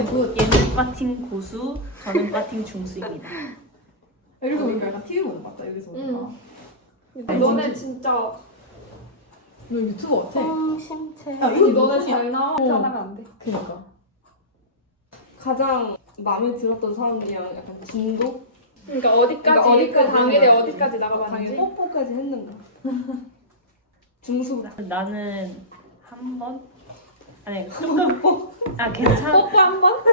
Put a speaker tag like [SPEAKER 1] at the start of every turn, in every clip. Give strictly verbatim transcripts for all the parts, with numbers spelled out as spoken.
[SPEAKER 1] 얘는 과팅 고수, 저는 과팅 중수입니다.
[SPEAKER 2] 이러고 보니까 약간 티비 보는 것 같다 여기서.
[SPEAKER 3] 응.
[SPEAKER 2] 아니,
[SPEAKER 3] 너네
[SPEAKER 2] 진짜-
[SPEAKER 3] 진짜
[SPEAKER 2] 너 유튜버 같아.
[SPEAKER 1] 성심체.
[SPEAKER 2] 야, 이거
[SPEAKER 3] 너네
[SPEAKER 2] 누구냐?
[SPEAKER 3] 잘 나와.
[SPEAKER 2] 어.
[SPEAKER 3] 하면 안 돼.
[SPEAKER 2] 그니까. 가장 마음에 들었던 사람들이랑 약간 진도?
[SPEAKER 3] 그러니까 어디까지
[SPEAKER 2] 그러니까 어디까지
[SPEAKER 3] 그 당일에
[SPEAKER 2] 했는가?
[SPEAKER 3] 어디까지
[SPEAKER 2] 당일
[SPEAKER 3] 나가봤는지.
[SPEAKER 2] 뽀뽀까지 했는가? 중수.
[SPEAKER 1] 나는 한 번? 아니 조금 아 괜찮
[SPEAKER 3] 뽀뽀 한 번?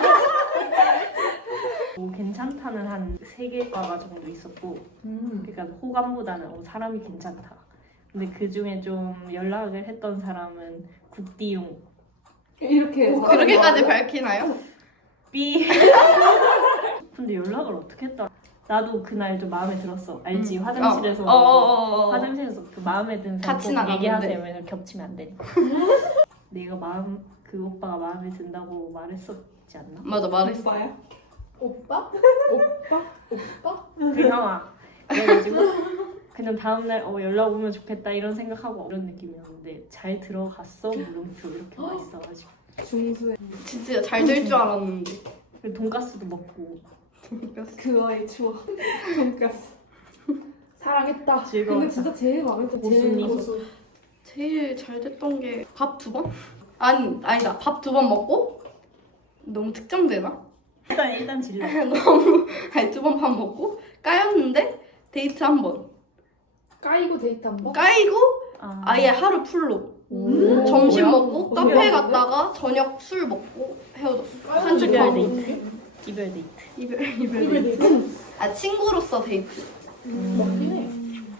[SPEAKER 1] 뭐 괜찮다는 한 세 개 과가 정도 있었고,
[SPEAKER 2] 음.
[SPEAKER 1] 그러니까 호감보다는 어, 사람이 괜찮다. 근데 그 중에 좀 연락을 했던 사람은 국디용
[SPEAKER 2] 이렇게 해서.
[SPEAKER 4] 그렇게까지 밝히나요?
[SPEAKER 1] B. 근데 연락을 어떻게 했더라? 나도 그날 좀 마음에 들었어. 알지?
[SPEAKER 4] 음.
[SPEAKER 1] 화장실에서
[SPEAKER 4] 어, 어, 어, 어.
[SPEAKER 1] 화장실에서 그 마음에 든 사람
[SPEAKER 4] 같이
[SPEAKER 1] 꼭
[SPEAKER 4] 나가는데.
[SPEAKER 1] 얘기하세요. 왜냐면 겹치면 안 되니까. 내가 마음 그 오빠가 마음에 든다고 말했었지 않나?
[SPEAKER 4] 맞아 말했어.
[SPEAKER 2] 오빠야?
[SPEAKER 3] 오빠? 오빠? 오빠?
[SPEAKER 1] 그냥아. 그래가지고 그냥 다음날 어, 연락 오면 좋겠다 이런 생각하고 이런 느낌이었는데 잘 들어갔어 물음표 이렇게만 있어가지고
[SPEAKER 2] 중수에
[SPEAKER 4] 진짜 잘 될 줄 알았는데.
[SPEAKER 1] 그리고 돈가스도 먹고
[SPEAKER 2] 그와의 추억. 돈가스.
[SPEAKER 3] 사랑했다.
[SPEAKER 1] 즐거웠다.
[SPEAKER 2] 근데 진짜 제일 마음에 들었어.
[SPEAKER 1] 고수님.
[SPEAKER 3] 고수.
[SPEAKER 4] 제일 잘 됐던 게 밥 두 번? 아니 아니다 밥 두 번 먹고 너무 특정되나?
[SPEAKER 1] 일단 일단 질러.
[SPEAKER 4] 너무 아니 두 번 밥 먹고 까였는데 데이트 한 번.
[SPEAKER 3] 까이고 데이트 한 번?
[SPEAKER 4] 까이고
[SPEAKER 1] 아,
[SPEAKER 4] 아예 하루 풀로.
[SPEAKER 1] 오.
[SPEAKER 4] 점심
[SPEAKER 1] 뭐야?
[SPEAKER 4] 먹고
[SPEAKER 2] 어디야,
[SPEAKER 4] 카페
[SPEAKER 2] 어디야?
[SPEAKER 4] 갔다가 저녁 술 먹고 헤어졌어.
[SPEAKER 3] 까이고
[SPEAKER 4] 산책
[SPEAKER 1] 이별
[SPEAKER 4] 가고.
[SPEAKER 1] 데이트. 이별 데이트.
[SPEAKER 4] 이별 이별 데이트. 아 친구로서 데이트.
[SPEAKER 2] 먹긴 해.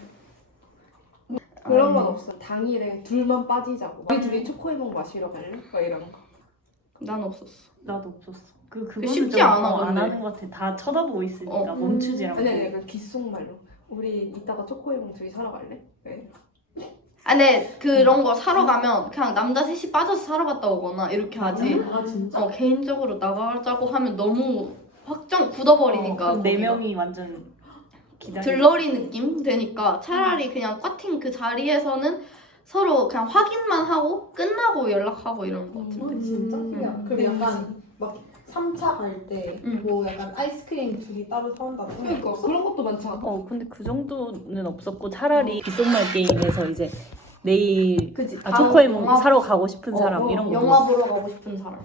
[SPEAKER 2] 그런 건 없어. 당일에 둘만 빠지자고. 우리 둘이 초코에몽 마시러 갈래? 막 이런 거.
[SPEAKER 4] 난 없었어.
[SPEAKER 1] 나도 없었어. 그 그거는
[SPEAKER 4] 쉽지
[SPEAKER 1] 좀,
[SPEAKER 4] 않아,
[SPEAKER 1] 어, 안
[SPEAKER 4] 근데.
[SPEAKER 1] 하는 것 같아. 다 쳐다보고 있으니까
[SPEAKER 4] 어.
[SPEAKER 1] 멈추지 않고.
[SPEAKER 2] 아니 아니 약간 귓속말로. 우리 이따가 초코에몽 둘이 사러 갈래? 네.
[SPEAKER 4] 아 근데 그런 거 사러 가면 그냥 남자 셋이 빠져서 사러 갔다 오거나 이렇게 하지.
[SPEAKER 2] 아 진짜?
[SPEAKER 4] 어 개인적으로 나가자고 하면 너무 확정 굳어버리니까
[SPEAKER 1] 어, 네
[SPEAKER 4] 거기가.
[SPEAKER 1] 명이 완전 기다려.
[SPEAKER 4] 들러리 느낌 되니까 차라리 그냥 과팅 그 자리에서는 서로 그냥 확인만 하고 끝나고 연락하고 이런 거 같은데.
[SPEAKER 2] 음.
[SPEAKER 3] 진짜?
[SPEAKER 4] 음.
[SPEAKER 5] 그럼 약간 막 삼 차 갈 때 뭐
[SPEAKER 4] 음.
[SPEAKER 5] 약간 아이스크림 둘이 따로 사온다든가
[SPEAKER 2] 그러니까 그런 것도 많지 않아?
[SPEAKER 1] 어 근데 그 정도는 없었고 차라리 귓속말 게임에서 이제 내일
[SPEAKER 4] 그치.
[SPEAKER 1] 아,
[SPEAKER 4] 다음
[SPEAKER 1] 초코에몽
[SPEAKER 4] 영화-
[SPEAKER 1] 사러 가고 싶은
[SPEAKER 4] 어,
[SPEAKER 1] 사람
[SPEAKER 4] 어,
[SPEAKER 1] 이런 거.
[SPEAKER 4] 영화 보러 가고 싶은 사람.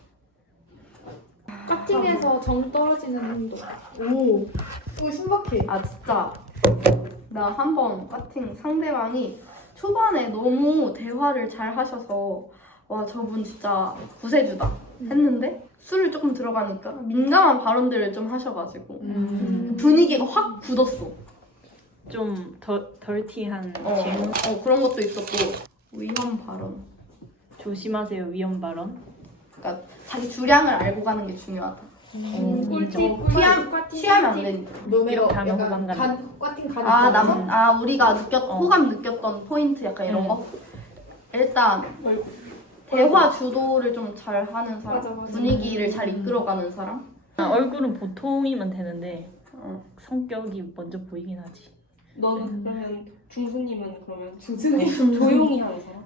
[SPEAKER 3] 까팅에서 정 떨어지는 행동.
[SPEAKER 5] 오 이거 신박해.
[SPEAKER 4] 아 진짜 나 한 번 과팅 상대방이 초반에 너무 대화를 잘 하셔서 와 저분 진짜 구세주다 했는데 술을 조금 들어가니까 민감한 발언들을 좀 하셔가지고
[SPEAKER 1] 음,
[SPEAKER 4] 분위기가 확 굳었어.
[SPEAKER 1] 좀 더, 덜티한
[SPEAKER 4] 어,
[SPEAKER 1] 질문.
[SPEAKER 4] 어 그런 것도 있었고 위험 발언.
[SPEAKER 1] 조심하세요 위험 발언.
[SPEAKER 4] 그러니까 자기 주량을 알고 가는 게 중요하다.
[SPEAKER 1] 어,
[SPEAKER 3] 꿀팁.
[SPEAKER 1] 인정.
[SPEAKER 4] 취하면 취하면 안 되니까.
[SPEAKER 5] 너네가
[SPEAKER 1] 이렇게 하면
[SPEAKER 5] 약간
[SPEAKER 1] 호감 간다.
[SPEAKER 5] 간, 과팅 가는
[SPEAKER 4] 아,
[SPEAKER 5] 입장에서?
[SPEAKER 4] 남, 아 우리가 느꼈
[SPEAKER 1] 어.
[SPEAKER 4] 호감 느꼈던 포인트 약간 이런
[SPEAKER 1] 음.
[SPEAKER 4] 거. 일단 대화 주도를 좀 잘 하는 사람,
[SPEAKER 3] 맞아, 맞아.
[SPEAKER 4] 분위기를 잘 이끌어가는 사람.
[SPEAKER 1] 아, 얼굴은 보통이면 되는데
[SPEAKER 4] 어.
[SPEAKER 1] 성격이 먼저 보이긴 하지.
[SPEAKER 2] 너는 그러면 중수님은 그러면
[SPEAKER 5] 중수님.
[SPEAKER 2] 조용히 하는 사람?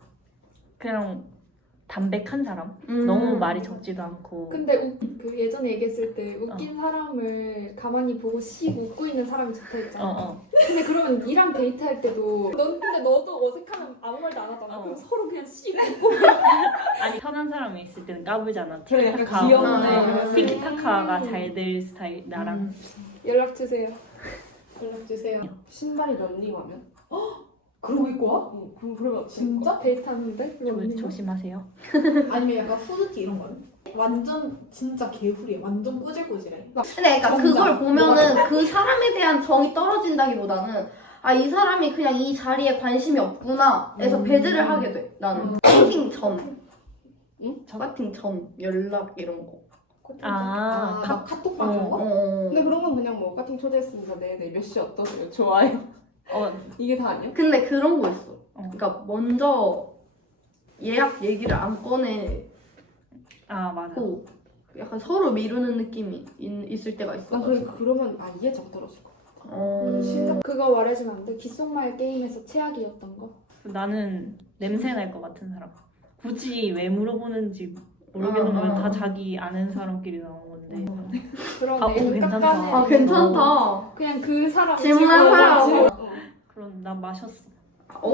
[SPEAKER 1] 그냥 담백한 사람.
[SPEAKER 4] 음.
[SPEAKER 1] 너무 말이 적지도 않고.
[SPEAKER 3] 근데 우, 그 예전에 얘기했을 때 웃긴 사람을 가만히 보고 씩 웃고 있는 사람이 좋다 했잖아.
[SPEAKER 1] 어, 어.
[SPEAKER 3] 근데 그러면 니랑 데이트할 때도 넌 근데 너도 어색하면 아무 말도 안 하잖아.
[SPEAKER 1] 어.
[SPEAKER 3] 그럼 서로 그냥 씩 웃고.
[SPEAKER 1] 아니 편한 사람이 있을 때는 까불잖아.
[SPEAKER 2] 그래, 약간
[SPEAKER 1] 티키타카.
[SPEAKER 2] 귀여운데.
[SPEAKER 1] 어, 티키타카가 잘 될 스타일 나랑.
[SPEAKER 5] 음.
[SPEAKER 3] 연락 주세요.
[SPEAKER 5] 연락 주세요.
[SPEAKER 2] 신발이 런닝하면?
[SPEAKER 5] 그러고 입고 와?
[SPEAKER 2] 어, 그럼 그러면
[SPEAKER 5] 진짜?
[SPEAKER 3] 데이트하는데?
[SPEAKER 1] 조, 조심하세요.
[SPEAKER 5] 아니면 약간 후드티 이런 거는? 완전 진짜 개구리야. 완전 꾸질꾸질해.
[SPEAKER 4] 근데 그러니까
[SPEAKER 5] 정답.
[SPEAKER 4] 그걸 보면은 그 사람에 대한 정이 떨어진다기보다는 아 이 사람이 그냥 이 자리에 관심이 없구나 해서
[SPEAKER 5] 음.
[SPEAKER 4] 배제를 하게 돼. 나는 소개팅 전,
[SPEAKER 2] 응?
[SPEAKER 4] 소개팅 전 연락 이런 거.
[SPEAKER 1] 아,
[SPEAKER 5] 카, 카톡 받는
[SPEAKER 1] 어.
[SPEAKER 5] 거?
[SPEAKER 4] 어.
[SPEAKER 2] 근데 그런 건 그냥 뭐 같은 초대했으니까 네네 몇 시 어떠세요? 좋아요.
[SPEAKER 1] 어,
[SPEAKER 2] 이게 다 아니야?
[SPEAKER 4] 근데 그런 거 있어.
[SPEAKER 1] 어.
[SPEAKER 4] 그러니까 먼저 예약 얘기를 안 꺼내고
[SPEAKER 1] 아 맞아.
[SPEAKER 4] 약간 서로 미루는 느낌이 있, 있을 때가 있어.
[SPEAKER 2] 난 그래 그러면 아 이게 정 떨어질 것 같아.
[SPEAKER 4] 어.
[SPEAKER 2] 진짜?
[SPEAKER 3] 그거 말해주면 안 돼? 귓속말 게임에서 최악이었던 거?
[SPEAKER 1] 나는 냄새 날 것 같은 사람. 굳이 왜 물어보는지 모르겠는
[SPEAKER 4] 아,
[SPEAKER 1] 거야.
[SPEAKER 4] 아,
[SPEAKER 1] 다
[SPEAKER 4] 아.
[SPEAKER 1] 자기 아는 사람끼리 나온 건데.
[SPEAKER 3] 그러네.
[SPEAKER 1] 바보 괜찮다.
[SPEAKER 3] 깎아내는
[SPEAKER 4] 아
[SPEAKER 3] 거.
[SPEAKER 4] 괜찮다.
[SPEAKER 3] 그냥 그 사람
[SPEAKER 4] 질문한
[SPEAKER 3] 집으로
[SPEAKER 4] 사람.
[SPEAKER 3] 가지고.
[SPEAKER 1] 그럼 난 마셨어.
[SPEAKER 4] 어?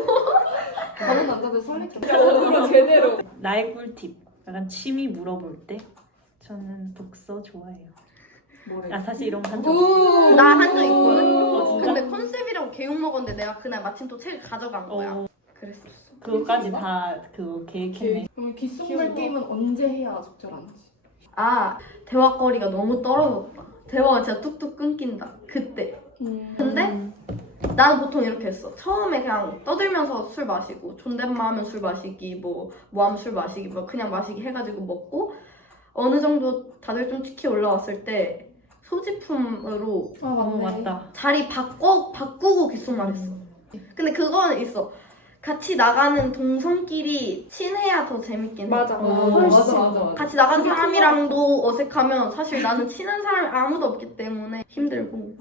[SPEAKER 2] 다른 남자들 설레죠.
[SPEAKER 3] 어그로 제대로.
[SPEAKER 1] 나의 꿀팁. 약간 취미 물어볼 때 저는 독서 좋아해요.
[SPEAKER 2] 뭐래?
[SPEAKER 1] 나 사실 이런 거한적
[SPEAKER 3] 오.
[SPEAKER 4] 나 한 적 있거든.
[SPEAKER 1] 어, 진짜?
[SPEAKER 4] 근데 컨셉이라고 개욕 먹었는데 내가 그날 마침 또 책을 가져간 거야.
[SPEAKER 1] 어,
[SPEAKER 4] 그랬어.
[SPEAKER 1] 그거까지 다 그거 계획했네.
[SPEAKER 2] 그럼 귓속말 게임은 언제 해야 적절한지?
[SPEAKER 4] 아 대화거리가 너무 떨어졌다. 대화가 진짜 뚝뚝 끊긴다. 그때. 근데
[SPEAKER 1] 음.
[SPEAKER 4] 나는 보통 이렇게 했어. 처음에 그냥 떠들면서 술 마시고 존댓말 하면 술 마시기 뭐 뭐 하면 술 마시기 뭐 그냥 마시기 해가지고 먹고 어느 정도 다들 좀 치키 올라왔을 때 소지품으로
[SPEAKER 2] 아
[SPEAKER 1] 어, 맞다.
[SPEAKER 4] 자리 바꿔 바꾸고 귓속말 했어. 근데 그거는 있어. 같이 나가는 동성끼리 친해야 더 재밌긴 해.
[SPEAKER 3] 맞아.
[SPEAKER 2] 어,
[SPEAKER 3] 훨씬.
[SPEAKER 2] 맞아 맞아 맞아.
[SPEAKER 4] 같이 나간 사람이랑도 어색하면 사실 나는 친한 사람이 아무도 없기 때문에 힘들고.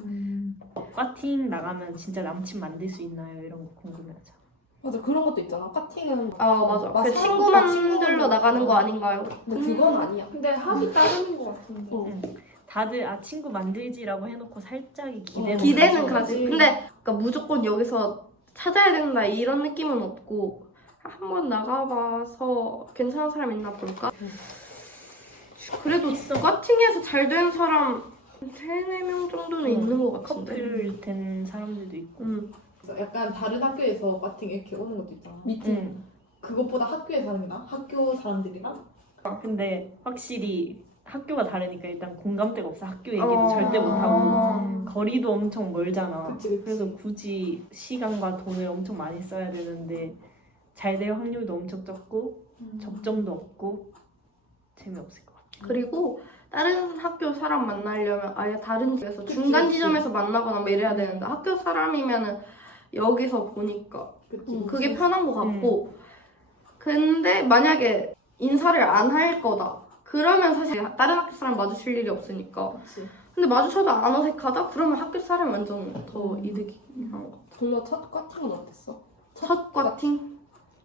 [SPEAKER 1] 과팅 나가면 진짜 남친 만들 수 있나요? 이런 거 궁금해하죠.
[SPEAKER 2] 맞아 그런 것도 있잖아. 파팅은
[SPEAKER 4] 아 맞아.
[SPEAKER 2] 막
[SPEAKER 4] 그
[SPEAKER 2] 사람-
[SPEAKER 4] 친구 만들러 나가는 거 아닌가요?
[SPEAKER 2] 근데 그건 아니야.
[SPEAKER 3] 근데 합이 따르는 것 같은데.
[SPEAKER 2] 어.
[SPEAKER 1] 다들 아 친구 만들지라고 해놓고 살짝이 기대는
[SPEAKER 2] 어,
[SPEAKER 4] 기대는
[SPEAKER 1] 가지고.
[SPEAKER 4] 가지. 근데 그러니까 무조건 여기서 찾아야 된다 이런 느낌은 없고 한번 나가봐서 괜찮은 사람 있나 볼까? 그래도 과팅에서 잘 된 사람 세네 명 정도는
[SPEAKER 1] 응.
[SPEAKER 4] 있는 것 같은데.
[SPEAKER 1] 커플 된 사람들도 있고.
[SPEAKER 4] 음.
[SPEAKER 5] 약간 다른 학교에서 과팅 이렇게 오는 것도 있잖아.
[SPEAKER 2] 미팅.
[SPEAKER 1] 응.
[SPEAKER 5] 그것보다 학교에 사람이랑 학교 사람들이랑
[SPEAKER 1] 근데 확실히 학교가 다르니까 일단 공감대가 없어. 학교 얘기도
[SPEAKER 4] 어.
[SPEAKER 1] 절대 못하고
[SPEAKER 4] 아.
[SPEAKER 1] 거리도 엄청 멀잖아.
[SPEAKER 5] 그치 그치.
[SPEAKER 1] 그래서 굳이 시간과 돈을 엄청 많이 써야 되는데 잘 될 확률도 엄청 적고
[SPEAKER 5] 음.
[SPEAKER 1] 접점도 없고 재미없을 것 같아.
[SPEAKER 4] 그리고 다른 학교 사람 만나려면 아예 다른 집에서
[SPEAKER 5] 그치,
[SPEAKER 4] 중간
[SPEAKER 5] 그치.
[SPEAKER 4] 지점에서 만나거나 뭐 이래야 되는데 학교 사람이면은 여기서 보니까
[SPEAKER 5] 그치.
[SPEAKER 4] 음, 그게 편한 것 같고
[SPEAKER 1] 음.
[SPEAKER 4] 근데 만약에 인사를 안 할 거다 그러면 사실 다른 학교 사람 마주칠 일이 없으니까
[SPEAKER 5] 그치.
[SPEAKER 4] 근데 마주쳐도 안 어색하다? 그러면 학교 사람 완전 더
[SPEAKER 5] 음.
[SPEAKER 4] 이득이 한 거.
[SPEAKER 2] 동료 첫 과팅은 어땠어?
[SPEAKER 4] 첫 과팅?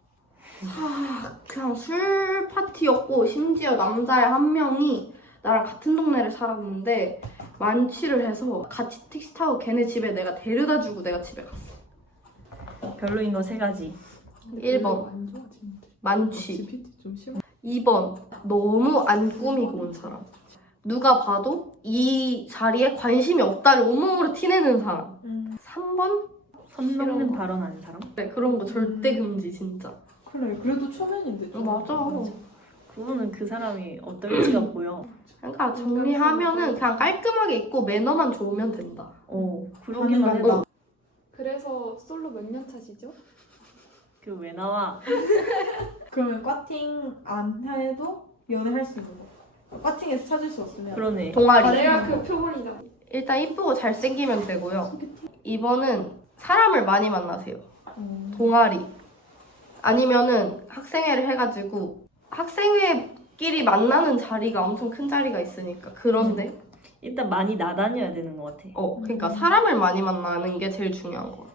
[SPEAKER 4] 아, 그냥 술 파티였고 심지어 남자애 한 명이 나랑 같은 동네를 살았는데 만취를 해서 같이 택시 타고 걔네 집에 내가 데려다 주고 내가 집에 갔어.
[SPEAKER 1] 별로인 거 세 가지.
[SPEAKER 4] 일 번
[SPEAKER 5] 안 좋아지는데.
[SPEAKER 4] 만취,
[SPEAKER 5] 지피디 좀 심해.
[SPEAKER 4] 이 번 너무 안 꾸미고 온 사람. 누가 봐도 이 자리에 관심이 없다를 온몸으로 티내는 사람. 삼 번?
[SPEAKER 1] 선 넘는 발언하는 사람?
[SPEAKER 4] 네, 그런 거 절대 금지 진짜.
[SPEAKER 2] 그래 그래도 초면인데.
[SPEAKER 4] 어, 맞아.
[SPEAKER 1] 그거는 그 사람이 어떨지가 보여.
[SPEAKER 4] 그러니까 정리하면은 그냥 깔끔하게 입고 매너만 좋으면 된다.
[SPEAKER 1] 어, 그러기만 해도
[SPEAKER 3] 그래서 솔로 몇 년 차시죠?
[SPEAKER 1] 그 왜 나와?
[SPEAKER 5] 그러면 과팅 안 해도 연애할 수 있는 거. 과팅에서 찾을 수 없으면.
[SPEAKER 1] 그러네.
[SPEAKER 4] 동아리.
[SPEAKER 3] 아, 내가 그 표본이다.
[SPEAKER 4] 일단 이쁘고 잘생기면 되고요. 이 번은 사람을 많이 만나세요. 동아리. 아니면은 학생회를 해가지고 학생회끼리 만나는 자리가 엄청 큰 자리가 있으니까 그런데
[SPEAKER 1] 일단 많이 나다녀야 되는 것 같아.
[SPEAKER 4] 어 그러니까 사람을 많이 만나는 게 제일 중요한 것 같아.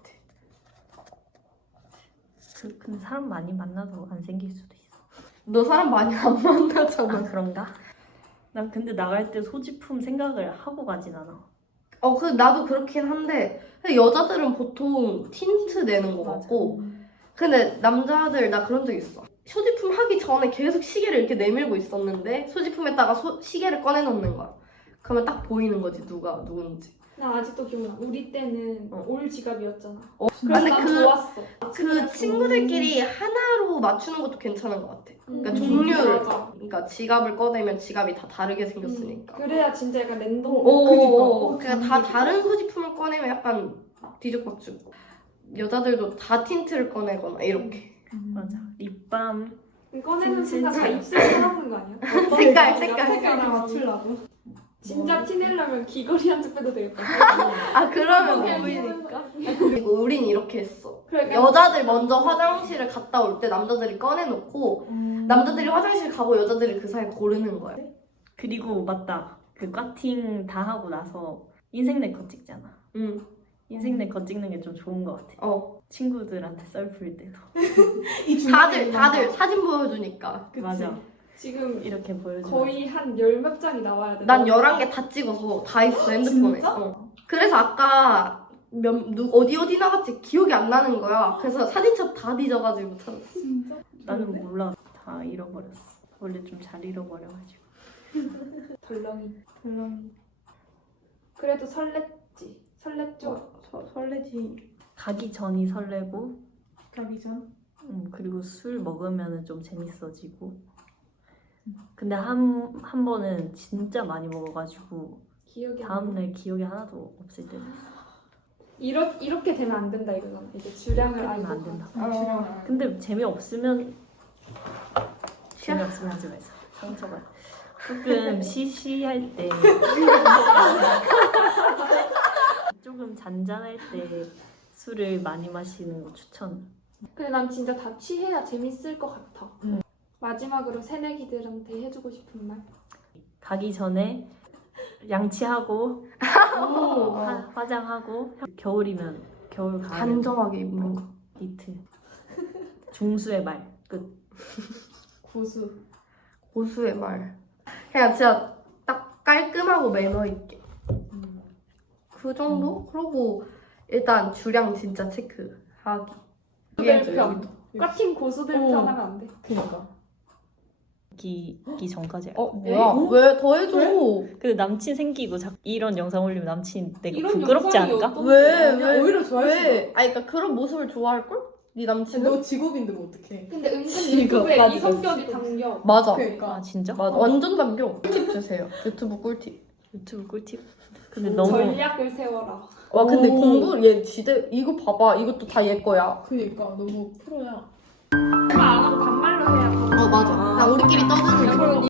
[SPEAKER 1] 그, 근데 사람 많이 만나도 안 생길 수도 있어.
[SPEAKER 4] 너 사람 많이 안 만나잖아.
[SPEAKER 1] 아 그런가? 난 근데 나갈 때 소지품 생각을 하고 가진 않아.
[SPEAKER 4] 어, 그 나도 그렇긴 한데 근데 여자들은 보통 틴트 내는 거 같고 근데 남자들 나 그런 적 있어. 소지품 하기 전에 계속 시계를 이렇게 내밀고 있었는데 소지품에다가 소, 시계를 꺼내 놓는 거야. 그러면 딱 보이는 거지 누가 누군지.
[SPEAKER 3] 나 아직도 기억나. 우리 때는
[SPEAKER 4] 어.
[SPEAKER 3] 올 지갑이었잖아.
[SPEAKER 4] 어,
[SPEAKER 3] 그래서
[SPEAKER 4] 근데
[SPEAKER 3] 난
[SPEAKER 4] 그,
[SPEAKER 3] 좋았어.
[SPEAKER 4] 그 친구들끼리 하나로 맞추는 것도 괜찮은 것 같아. 그러니까
[SPEAKER 3] 음,
[SPEAKER 4] 종류를.
[SPEAKER 3] 맞아.
[SPEAKER 4] 그러니까 지갑을 꺼내면 지갑이 다 다르게 생겼으니까.
[SPEAKER 3] 그래야 진짜 약간 랜덤.
[SPEAKER 4] 오, 그러니까 다 다른 소지품을 꺼내면 약간 뒤죽박죽. 여자들도 다 틴트를 꺼내거나 이렇게.
[SPEAKER 1] 맞아. 립밤.
[SPEAKER 3] 꺼내는 순간 다
[SPEAKER 1] 진짜.
[SPEAKER 3] 입술 쳐다보는 거 아니야?
[SPEAKER 4] 색깔, 색깔.
[SPEAKER 5] 색깔을 맞추려고.
[SPEAKER 3] 진짜 티내려면 귀걸이 한 쪽 빼도 되겠다.
[SPEAKER 4] 아 그러면
[SPEAKER 3] 그냥
[SPEAKER 4] 보이니까. 그리고 우린 이렇게 했어.
[SPEAKER 3] 그러니까
[SPEAKER 4] 여자들 먼저 화장실을 갔다 올 때 남자들이 꺼내놓고 남자들이 화장실 가고 여자들이 그 사이 고르는 거야.
[SPEAKER 1] 그리고 맞다. 그 과팅 다 하고 나서 인생 네컷 찍잖아.
[SPEAKER 4] 응.
[SPEAKER 1] 인생 네컷 찍는 게 좀 좋은 것 같아.
[SPEAKER 4] 어.
[SPEAKER 1] 친구들한테 썰 풀 때도.
[SPEAKER 5] 이 중간에
[SPEAKER 4] 다들
[SPEAKER 5] 있는
[SPEAKER 4] 다들
[SPEAKER 5] 거.
[SPEAKER 4] 사진 보여주니까.
[SPEAKER 5] 그치.
[SPEAKER 1] 맞아.
[SPEAKER 3] 지금
[SPEAKER 1] 이렇게 보여줘.
[SPEAKER 3] 거의 한 열 몇 장이 나와야 돼.
[SPEAKER 4] 난 열한 개 다 찍어서 다 있어 핸드폰에.
[SPEAKER 5] 진짜?
[SPEAKER 4] 어. 그래서 아까 몇, 누, 어디 어디 나갔지 기억이 안 나는 거야. 그래서 사진첩 다 뒤져가지고 찾았어.
[SPEAKER 5] 진짜?
[SPEAKER 1] 나는 몰라. 다 잃어버렸어. 원래 좀 잘 잃어버려가지고.
[SPEAKER 3] 덜렁이. 덜렁이. 그래도 설렜지. 설렜죠.
[SPEAKER 4] 서, 설레지.
[SPEAKER 1] 가기 전이 설레고,
[SPEAKER 5] 가기 전?
[SPEAKER 1] 음, 그리고 술 먹으면 좀 재밌어지고. 근데 한, 한 번은 진짜 많이 먹어가지고
[SPEAKER 3] 기억이 안 나.
[SPEAKER 1] 다음날 기억이 하나도 없을 때도 있어.
[SPEAKER 3] 이렇, 이렇게 되면 안 된다 이거잖아. 이제 주량을
[SPEAKER 1] 그러면
[SPEAKER 3] 알고
[SPEAKER 1] 안 된다.
[SPEAKER 3] 가.
[SPEAKER 1] 근데 재미없으면 재미없으면 하지 마세요. 상처가 조금 시시할 때 조금 잔잔할 때 술을 많이 마시는 거 추천.
[SPEAKER 3] 근데 난 진짜 다 취해야 재밌을 것 같아.
[SPEAKER 1] 음.
[SPEAKER 3] 마지막으로 새내기들한테 해주고 싶은 말.
[SPEAKER 1] 가기 전에 양치하고
[SPEAKER 5] 오.
[SPEAKER 1] 화, 화장하고 겨울이면 겨울 가을
[SPEAKER 4] 단정하게 입는 거.
[SPEAKER 1] 이틀 중수의 말 끝.
[SPEAKER 5] 고수.
[SPEAKER 4] 고수의 말. 그냥 진짜 딱 깔끔하고 매너 있게. 그 정도? 그러고 일단 주량 진짜 체크하기.
[SPEAKER 3] 고수들 편. 꽈팅 고수들
[SPEAKER 5] 어.
[SPEAKER 3] 편 하면 안 돼.
[SPEAKER 5] 그니까.
[SPEAKER 1] 기, 기 전까지.
[SPEAKER 4] 어 뭐야? 왜 더 해줘?
[SPEAKER 1] 근데 남친 생기고 자, 이런 영상 올리면 남친 내가
[SPEAKER 5] 이런
[SPEAKER 1] 부끄럽지
[SPEAKER 5] 영상이
[SPEAKER 1] 않을까?
[SPEAKER 5] 어떤-
[SPEAKER 4] 왜?
[SPEAKER 5] 아니야,
[SPEAKER 4] 왜?
[SPEAKER 5] 오히려 좋아할 수도
[SPEAKER 4] 왜? 아니 그러니까 그런 모습을 좋아할 걸? 네 남친은?
[SPEAKER 5] 너 직업인데 뭐 어떡해.
[SPEAKER 3] 근데 은근
[SPEAKER 5] 지금
[SPEAKER 3] 유튜브에
[SPEAKER 5] 빠지고
[SPEAKER 3] 이 성격이 담겨.
[SPEAKER 4] 맞아.
[SPEAKER 5] 그러니까.
[SPEAKER 1] 아 진짜?
[SPEAKER 4] 맞아. 완전 담겨. 꿀팁 주세요. 유튜브 꿀팁.
[SPEAKER 1] 유튜브 꿀팁? 근데 너무
[SPEAKER 3] 전략을 세워라.
[SPEAKER 4] 와 근데
[SPEAKER 5] 오.
[SPEAKER 4] 공부 얘 지대 이거 봐봐. 이것도 다 얘 거야.
[SPEAKER 5] 그니까 너무 프로야.
[SPEAKER 3] 말 안 하고 반말로 해야.
[SPEAKER 4] 어 맞아. 그냥 우리끼리 떠드는 거.